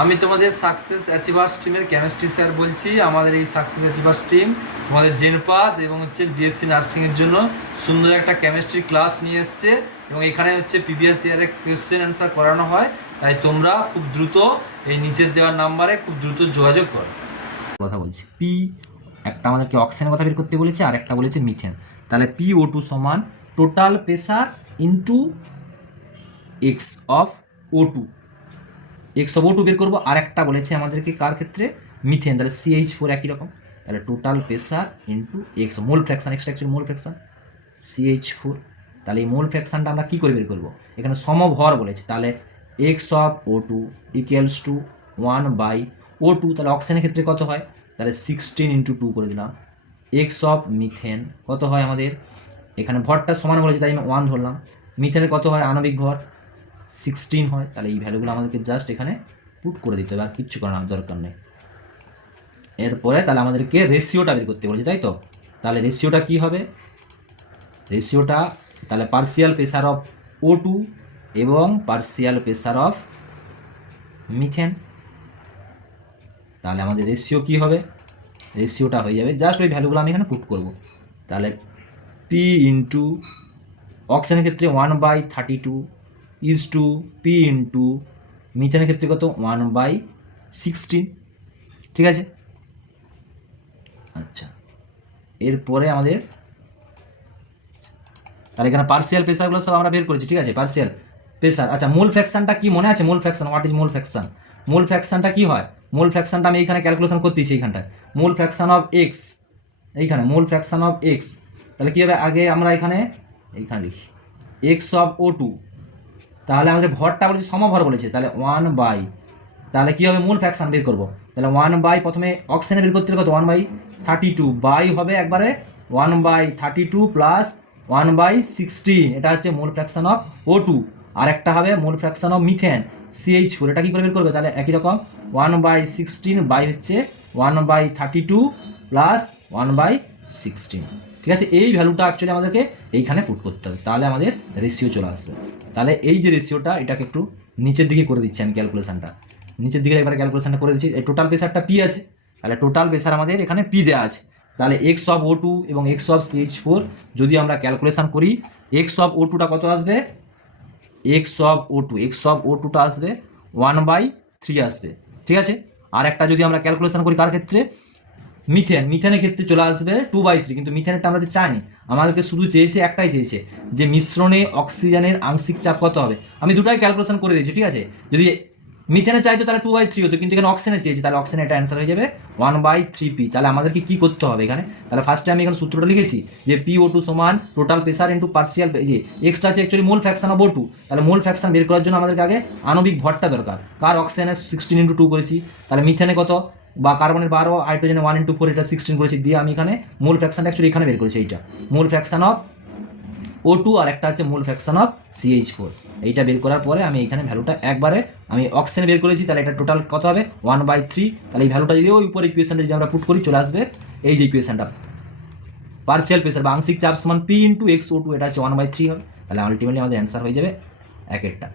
আমি তোমাদের success achievers টিমের কেমিস্ট্রি স্যার বলছি। আমাদের এই সাকসেস অ্যাচিভার্স টিম আমাদের জেন পাস এবং বিএসসি নার্সিংয়ের জন্য সুন্দর একটা কেমিস্ট্রি ক্লাস নিয়ে এসছে এবং এখানে প্রিভিয়াস ইয়ারের কোয়েশ্চেন অ্যান্সার করানো হয়। তাই তোমরা খুব দ্রুত এই নিচের দেওয়ার নাম্বারে খুব দ্রুত যোগাযোগ করো। কথা বলছি পি একটা আমাদেরকে অক্সিজেনের কথা বের করতে বলেছে, আর একটা বলেছে মিথেন। তাহলে PO2 সমান total pressure into x of O2, x of O2 বের করবো। আর একটা বলেছে আমাদেরকে কার ক্ষেত্রে, মিথেন। তাহলে CH4 একই রকম। তাহলে টোটাল প্রেসার ইন্টু এক্স, মোল ফ্র্যাকশন, এক্সট্রা অ্যাকচুয়ালি মোল ফ্র্যাকশন CH4। তাহলে এই মোল ফ্র্যাকশনটা আমরা কী করে বের করবো, এখানে সমভর বলেছে। তাহলে x of O2 equals to 1/O2। তাহলে অক্সিজেনের ক্ষেত্রে কত হয়, তাহলে 16 × 2 করে দিলাম। এক্স অফ মিথেন কত হয় আমাদের, এখানে ভরটা সমান বলেছে তাই আমি 1 ধরলাম। মিথেনের কত হয়, আণবিক ভর 16 হয়। তাহলে এই ভ্যালুগুলো আমাদেরকে জাস্ট এখানে পুট করে দিতে হবে, আর কিচ্ছু করানোর দরকার নেই। এরপরে তাহলে আমাদেরকে রেশিওটা বের করতে বলেছে, তাই তো। তাহলে রেশিওটা কি হবে, রেশিওটা তাহলে পার্সিয়াল প্রেসার অফ O2 এবং পার্সিয়াল প্রেসার অফ মিথেন। তাহলে আমাদের রেশিও কি হবে, রেশিওটা হয়ে যাবে জাস্ট ওই ভ্যালুগুলো আমি এখানে পুট করব। তাহলে P ইন্টু অক্সিজেনের ক্ষেত্রে 1/32 ইজ টু P ইন্টু মিথেনের ক্ষেত্রে কত 1/16। ঠিক আছে। আচ্ছা, এরপরে আমাদের আর এখানে পার্সিয়াল প্রেসারগুলো সব আমরা বের করেছি। ঠিক আছে, পার্সিয়াল প্রেসার। আচ্ছা, মোল ফ্র্যাকশনটা কি মনে আছে, mole fraction, what is mole fraction. Mole ফ্র্যাকশনটা কি হয়, মোল ফ্র্যাকশনটা আমি এইখানে ক্যালকুলেশন করতেছি এইখানটায়। মোল ফ্র্যাকশন অফ এক্স, এইখানে মোল ফ্র্যাকশন অফ এক্স। তাহলে কী হবে, আগে আমরা এইখানে লিখি এক্স অফ O2। তাহলে আমাদের ভরটা বলেছে সমভর বলেছে, তাহলে 1/, তাহলে কী হবে মোল ফ্র্যাকশন বের করবো। তাহলে 1/, প্রথমে অক্সিজেনে বের করতে কত 1/32, বাই হবে একবারে 1/32 প্লাস 1/16। এটা হচ্ছে মোল ফ্র্যাকশন অফ O2। আর একটা হবে মোল ফ্র্যাকশন অফ মিথেন CH4। এটা কী করে বের করবে, তাহলে একই রকম 1/16 বাই হচ্ছে 1/32 প্লাস 1/16। ঠিক আছে, এই ভ্যালুটা অ্যাকচুয়ালি আমাদেরকে এইখানে পুট করতে হবে, তাহলে আমাদের রেশিও চলে আসবে। তাহলে এই যে রেশিওটা, এটাকে একটু নিচের দিকে করে দিচ্ছি আমি ক্যালকুলেশনটা, নিচের দিকে একবার ক্যালকুলেশনটা করে দিচ্ছি। এই টোটাল প্রেসারটা P আছে, তাহলে টোটাল প্রেসার আমাদের এখানে P দেওয়া আছে। তাহলে এক্স অফ O2 এবং এক্স অফ CH4 যদি আমরা ক্যালকুলেশন করি, এক্স অফ O2টা কত আসবে, এক্স অফ O2টা আসবে 1/3 আসবে। ঠিক আছে। আর একটা যদি আমরা ক্যালকুলেশন করি কার ক্ষেত্রে, মিথেনের ক্ষেত্রে চলে আসবে 2/3। কিন্তু মিথেনেরটা আমাদের চাইনি, আমাদেরকে শুধু চেয়েছে, একটাই চেয়েছে যে মিশ্রণে অক্সিজেনের আংশিক চাপ কত হবে। আমি দুটাই ক্যালকুলেশন করে দিয়েছি। ঠিক আছে, যদি মিথেনে চাইতো তাহলে 2/3 হতো, কিন্তু এখানে অক্সিজেনে চেয়েছি, তাহলে অক্সিজেন এটা অ্যান্সার হয়ে যাবে 1/3P। তাহলে আমাদেরকে কী করতে হবে এখানে, তাহলে ফার্স্টে আমি এখানে সূত্রটা লিখেছি যে PO2 সমান টোটাল প্রেসার ইন্টু পার্সিয়াল, যে এক্সট্রা আছে actually mole fraction of O2। তাহলে মোল ফ্র্যাকশন বের করার জন্য আমাদেরকে আগে আণবিক ভরটা দরকার, কার অক্সিজেনের 16 × 2 করেছি। তাহলে মিথেনে কত, বা কার্বনের 12, হাইড্রোজেনের 1 × 4, এটা 16 করেছি, দিয়ে আমি এখানে মোল ফ্র্যাকশনটা অ্যাকচুয়ালি এখানে বের করেছি। এইটা মোল ফ্র্যাকশন অফ O2 আর একটা হচ্ছে মোল ফ্র্যাকশন অফ CH4। এইটা বের করার পরে আমি এখানে ভ্যালুটা একবারে আমি অক্সিজেন বের করেছি, তাহলে এটা টোটাল কত হবে 1/3। তাহলে এই ভ্যালুটা যদি ওই উপরে ইকুয়েশনটা যদি আমরা পুট করি, চলে আসবে এই যে ইকুয়েশনটা, পার্সিয়াল প্রেসার বা আংশিক চাপ সমান P × xO2, এটা হচ্ছে 1/3 হবে। তাহলে আলটিমেটলি আমাদের অ্যান্সার হয়ে যাবে 1 একটা।